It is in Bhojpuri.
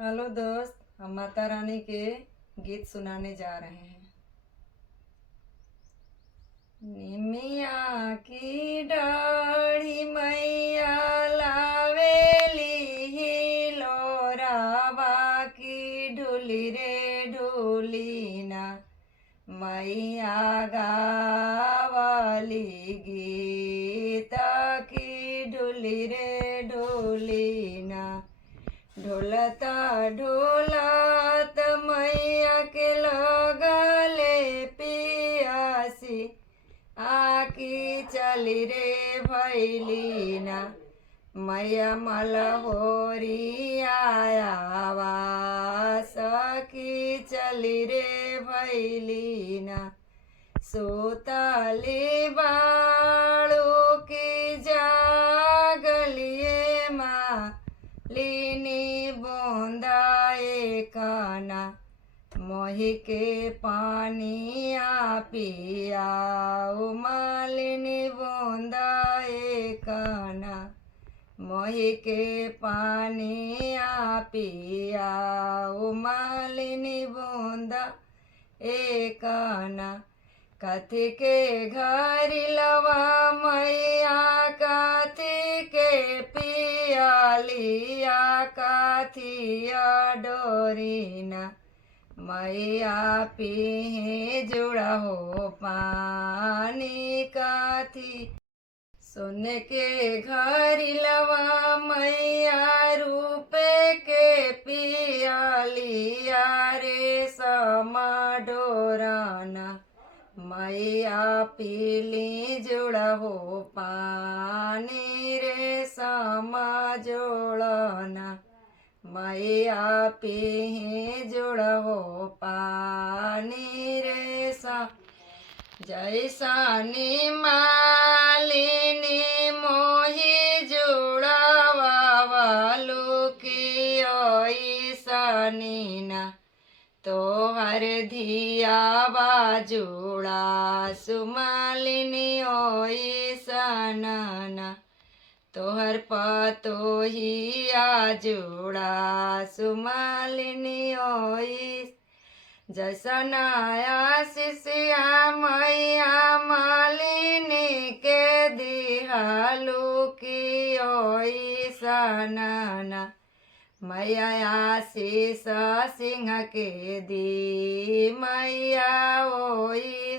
हेलो दोस्त, हम माता रानी के गीत सुनाने जा रहे हैं। निमिया की डाढ़ी मैया लावेली लोरावा की ढूली रे ढूली ना। मैया गावली गीत की ढूली रे ढूली ना। ढोलता ढोलत मैया के लगले पियासी आकी चली रे भैलीना। मैया मलहोरी आयावा सखी चली रे भैलीना। सोतली बाड़ू की जागलिए माँ लीनी बोंदाए काना। मोहि के पानिया पिया मालिनी बोंदाए काना। मोहि के पानिया पिया मालिनी बोंदा एकाना। कथी के घरी लवा मैया कथी के पियालिया कथिया डोरीना। मैया पीहे जुड़ा हो पानी कथी सुन के घरी लवा मैया रूपे के पियालिया रे समा डोराना। मैया पीली जुड़ा हो पानी रे समा जोड़ना। मैया पीहे जुड़ा हो पानी रे सा। जैसानी मालिनी मोहि जुड़ावा वालू की ओइसानी ना। तोहर धियावा जुड़ा सुमालिनी ओइसना। तोहर पतोहिया जुड़ा सुमालिनी ओइस। जैसा नया शिष्या मैया मालिनी के दिहालू की ओइसना। मैया आशीष सिंह के दी मैया ओई।